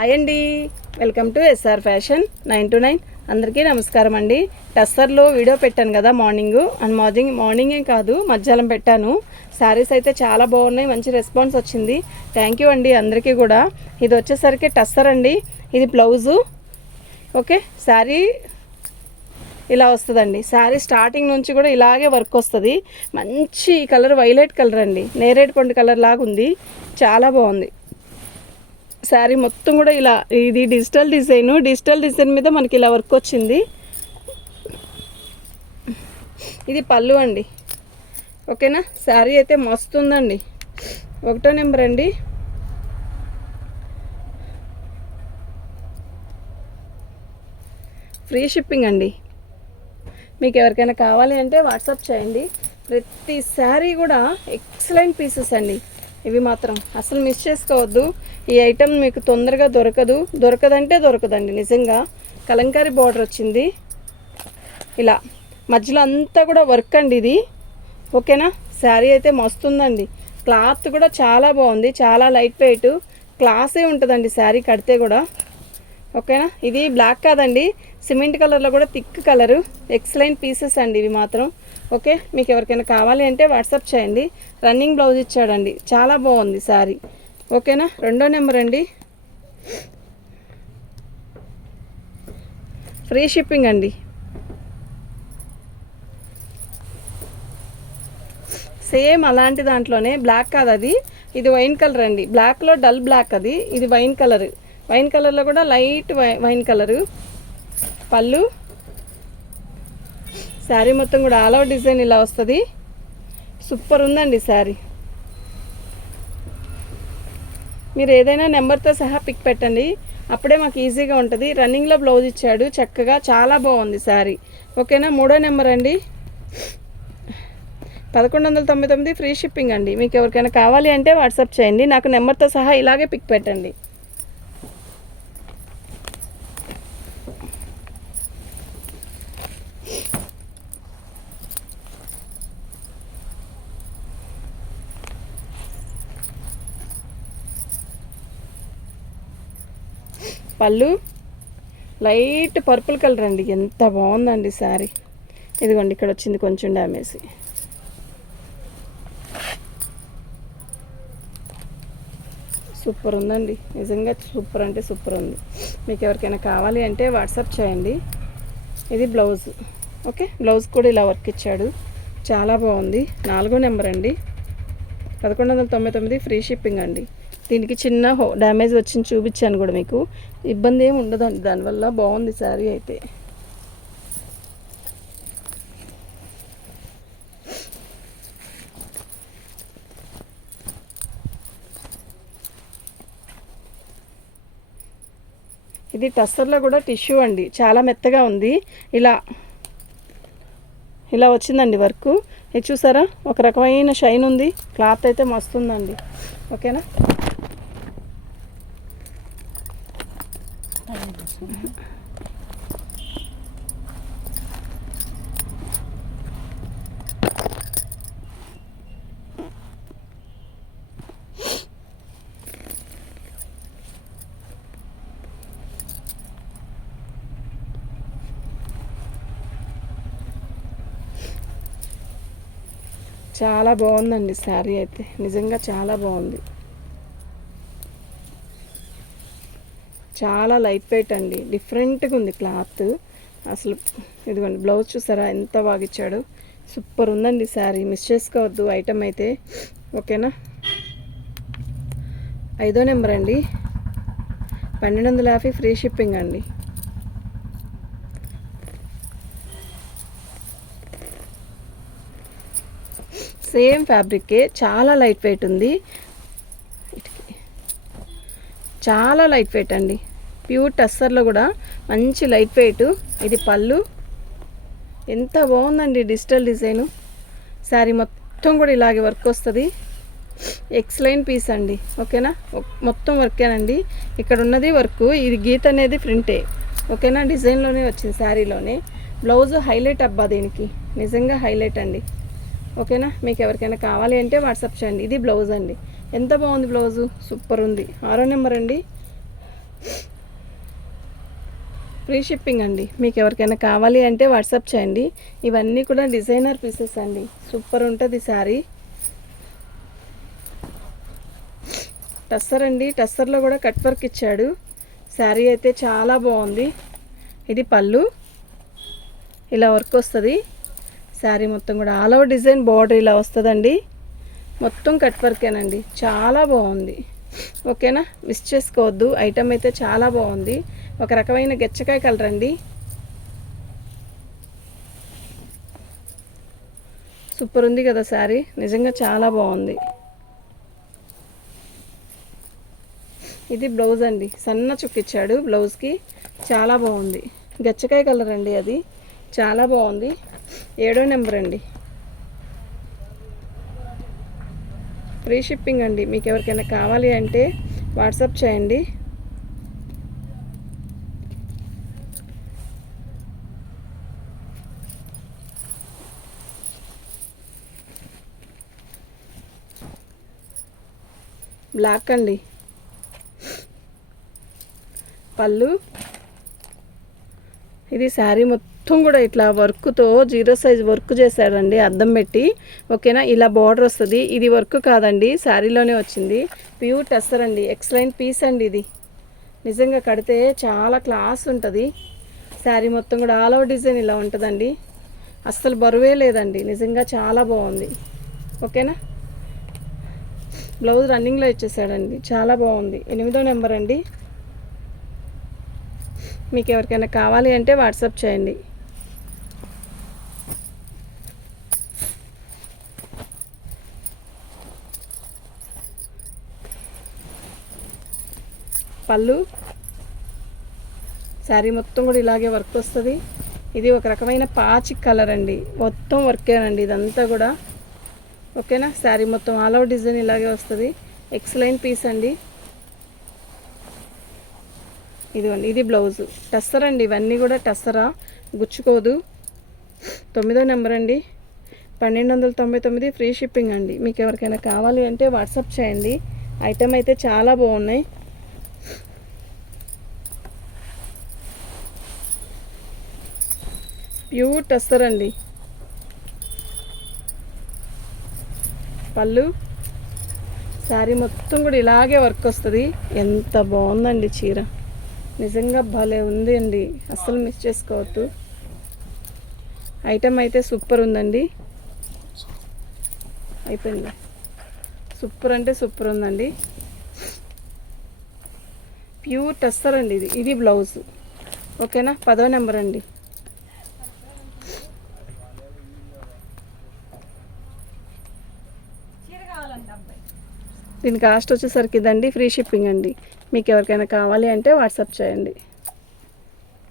Hi అండి, welcome to SR fashion 929. అందరికీ నమస్కారం అండి. టస్సర్లో వీడియో పెట్టాను కదా మార్నింగే కాదు మధ్యాహ్నం పెట్టాను. శారీస్ అయితే చాలా బాగున్నాయి, మంచి రెస్పాన్స్ వచ్చింది. థ్యాంక్ యూ అండి అందరికీ కూడా. ఇది వచ్చేసరికి టస్సర్ అండి, ఇది బ్లౌజు. ఓకే, శారీ ఇలా వస్తుందండి. శారీ స్టార్టింగ్ నుంచి కూడా ఇలాగే వర్క్ వస్తుంది. మంచి కలర్ వైలెట్ కలర్ అండి, నేరేడు పండు కలర్ లాగా ఉంది, చాలా బాగుంది. శారీ మొత్తం కూడా ఇలా, ఇది డిజిటల్ డిజైన్ మీద మనకి ఇలా వర్క్ వచ్చింది. ఇది పళ్ళు అండి. ఓకేనా, శారీ అయితే మస్తు ఉందండి. 1వ నెంబర్ అండి. ఫ్రీ షిప్పింగ్ అండి. మీకు ఎవరికైనా కావాలి అంటే వాట్సాప్ చేయండి. ప్రతి శారీ కూడా ఎక్సలెంట్ పీసెస్ అండి. ఇవి మాత్రం అసలు మిస్ చేసుకోవద్దు. ఈ ఐటెం మీకు తొందరగా దొరకదండి. నిజంగా కలంకారీ బార్డర్ వచ్చింది ఇలా, మధ్యలో అంతా కూడా వర్క్ అండి ఇది. ఓకేనా, శారీ అయితే మస్తుందండి. క్లాత్ కూడా చాలా బాగుంది, చాలా లైట్ వెయిట్, క్లాసే ఉంటుందండి శారీ కడితే కూడా. ఓకేనా, ఇది బ్లాక్ కాదండి, సిమెంట్ కలర్లో కూడా థిక్ కలరు, ఎక్సలెంట్ పీసెస్ అండి ఇవి మాత్రం. ఓకే, మీకు ఎవరికైనా కావాలి అంటే వాట్సాప్ చేయండి. రన్నింగ్ బ్లౌజ్ ఇచ్చాడండి, చాలా బాగుంది శారీ. ఓకేనా, 2వ నెంబర్ అండి. ఫ్రీ షిప్పింగ్ అండి. సేమ్ అలాంటి దాంట్లోనే బ్లాక్ కాదు అది, ఇది వైన్ కలర్ అండి. బ్లాక్లో డల్ బ్లాక్ అది, ఇది వైన్ కలర్లో కూడా లైట్ వైన్ కలరు. పళ్ళు, శారీ మొత్తం కూడా ఆల్ ఓవర్ డిజైన్ ఇలా వస్తుంది. సూపర్ ఉందండి శారీ. మీరు ఏదైనా నెంబర్తో సహా పిక్ పెట్టండి, అప్పుడే మాకు ఈజీగా ఉంటుంది. రన్నింగ్లో బ్లౌజ్ ఇచ్చాడు చక్కగా, చాలా బాగుంది శారీ. ఓకేనా, 3వ నెంబర్ అండి. 1199 ఫ్రీ షిప్పింగ్ అండి. మీకు ఎవరికైనా కావాలి అంటే వాట్సాప్ చేయండి, నాకు నెంబర్తో సహా ఇలాగే పిక్ పెట్టండి. పళ్ళు లైట్ పర్పుల్ కలర్ అండి, ఎంత బాగుందండి శారీ. ఇదిగోండి, ఇక్కడ వచ్చింది కొంచెం డ్యామేజ్. సూపర్ ఉందండి, నిజంగా సూపర్ అంటే సూపర్ ఉంది. మీకు ఎవరికైనా కావాలి అంటే వాట్సాప్ చేయండి. ఇది బ్లౌజ్. ఓకే, బ్లౌజ్ కూడా ఇలా వర్క్ ఇచ్చాడు, చాలా బాగుంది. 4వ నెంబర్ అండి. 1199 ఫ్రీ షిప్పింగ్ అండి. దీనికి చిన్న డ్యామేజ్ వచ్చింది, చూపించాను కూడా మీకు. ఇబ్బంది ఏమి ఉండదండి దానివల్ల, బాగుంది శారీ అయితే. ఇది టస్సర్లో కూడా టిష్యూ అండి, చాలా మెత్తగా ఉంది. ఇలా వచ్చిందండి వర్క్. ఇది చూసారా, ఒక రకమైన షైన్ ఉంది. క్లాత్ అయితే మస్తు ఉందండి. ఓకేనా, చాలా బాగుందండి శారీ అయితే, నిజంగా చాలా బాగుంది. చాలా లైట్ వెయిట్ అండి, డిఫరెంట్గా ఉంది క్లాత్ అసలు. ఇదిగోండి బ్లౌజ్ చూసారా ఎంత బాగా ఇచ్చాడు, సూపర్ ఉందండి శారీ. మిస్ చేసుకోవద్దు ఐటమ్ అయితే. ఓకేనా, 5వ నెంబర్ అండి. 1250 ఫ్రీ షిప్పింగ్ అండి. సేమ్ ఫ్యాబ్రికే, చాలా లైట్ వెయిట్ ఉంది, చాలా లైట్ వెయిట్ అండి. ప్యూర్ టస్సర్లో కూడా మంచి లైట్ వెయిట్. ఇది పళ్ళు, ఎంత బాగుందండి డిజిటల్ డిజైను. శారీ మొత్తం కూడా ఇలాగే వర్క్ వస్తుంది, ఎక్సలెంట్ పీస్ అండి. ఓకేనా, మొత్తం వర్కేనండి. ఇక్కడ ఉన్నది వర్క్, ఇది గీత అనేది ప్రింటే. ఓకేనా, డిజైన్లోనే వచ్చింది శారీలోనే. బ్లౌజ్ హైలైట్ అబ్బా దీనికి, నిజంగా హైలైట్ అండి. ఓకేనా, మీకు ఎవరికైనా కావాలి అంటే వాట్సాప్ చేయండి. ఇది బ్లౌజ్ అండి, ఎంత బాగుంది బ్లౌజు, సూపర్ ఉంది. 6వ నెంబర్ అండి. ఫ్రీ షిప్పింగ్ అండి. మీకు ఎవరికైనా కావాలి అంటే వాట్సాప్ చేయండి. ఇవన్నీ కూడా డిజైనర్ పీసెస్ అండి. సూపర్ ఉంటుంది శారీ. టస్సర్ అండి. టస్సర్లో కూడా కట్ వర్క్ ఇచ్చాడు. శారీ అయితే చాలా బాగుంది. ఇది పళ్ళు, ఇలా వర్క్ వస్తుంది. శారీ మొత్తం కూడా ఆల్ ఓవర్ డిజైన్ బార్డర్ ఇలా వస్తుందండి. మొత్తం కట్ వర్కేనండి. చాలా బాగుంది. ఓకేనా, మిస్ చేసుకోవద్దు. ఐటమ్ అయితే చాలా బాగుంది. ఒక రకమైన గెచ్చకాయ కలర్ అండి. సూపర్ ఉంది కదా శారీ, నిజంగా చాలా బాగుంది. ఇది బ్లౌజ్ అండి. సన్న చుక్కిచ్చాడు బ్లౌజ్కి, చాలా బాగుంది. గచ్చకాయ కలర్ అండి, అది చాలా బాగుంది. 7వ నెంబర్ అండి. ఫ్రీ షిప్పింగ్ అండి. మీకు ఎవరికైనా కావాలి అంటే వాట్సాప్ చేయండి. బ్లాక్ అండి. పళ్ళు, ఇది శారీ మొత్తం కూడా ఇట్లా వర్క్తో 0 సైజ్ వర్క్ చేశారండి, అద్దం పెట్టి. ఓకేనా, ఇలా బార్డర్ వస్తుంది. ఇది వర్క్ కాదండి, శారీలోనే వచ్చింది. ప్యూర్ టస్సర్ అండి. ఎక్సలెంట్ పీస్ అండి ఇది. నిజంగా కడితే చాలా క్లాస్ ఉంటుంది. శారీ మొత్తం కూడా ఆల్ ఓవర్ డిజైన్ ఇలా ఉంటుందండి. అస్సలు బరువే లేదండి. నిజంగా చాలా బాగుంది. ఓకేనా, బ్లౌజ్ రన్నింగ్లో ఇచ్చేసాడండి. చాలా బాగుంది. 8వ నెంబర్ అండి. మీకు ఎవరికైనా కావాలి అంటే వాట్సాప్ చేయండి. పళ్ళు, శారీ మొత్తం కూడా ఇలాగే వర్క్ వస్తుంది. ఇది ఒక రకమైన పాచి కలర్ అండి. మొత్తం వర్కేనండి ఇదంతా కూడా. ఓకేనా, శారీ మొత్తం ఆల్ ఓవర్ డిజైన్ ఇలాగే వస్తుంది. ఎక్సలెంట్ పీస్ అండి. ఇదిగోండి, ఇది బ్లౌజు. టస్సర్ అండి. ఇవన్నీ కూడా టస్సరా, గుచ్చుకోదు. 9వ నెంబర్ అండి. 1299 ఫ్రీ షిప్పింగ్ అండి. మీకు ఎవరికైనా కావాలి అంటే వాట్సాప్ చేయండి. ఐటమ్ అయితే చాలా బాగున్నాయి. ప్యూర్ టస్సర్ అండి. పళ్ళు, శారీ మొత్తం కూడా ఇలాగే వర్క్ వస్తుంది. ఎంత బాగుందండి చీర, నిజంగా భలే ఉంది అండి. అస్సలు మిస్ చేసుకోవద్దు. ఐటమ్ అయితే సూపర్ ఉందండి. అయిపోయింది. సూపర్ అంటే సూపర్ ఉందండి. ప్యూర్ టస్సర్ అండి ఇది. ఇది బ్లౌజ్. ఓకేనా, 10వ నెంబర్ అండి. దీని కాస్ట్ వచ్చేసరికి ఇదండి. ఫ్రీ షిప్పింగ్ అండి. మీకు ఎవరికైనా కావాలి అంటే వాట్సాప్ చేయండి.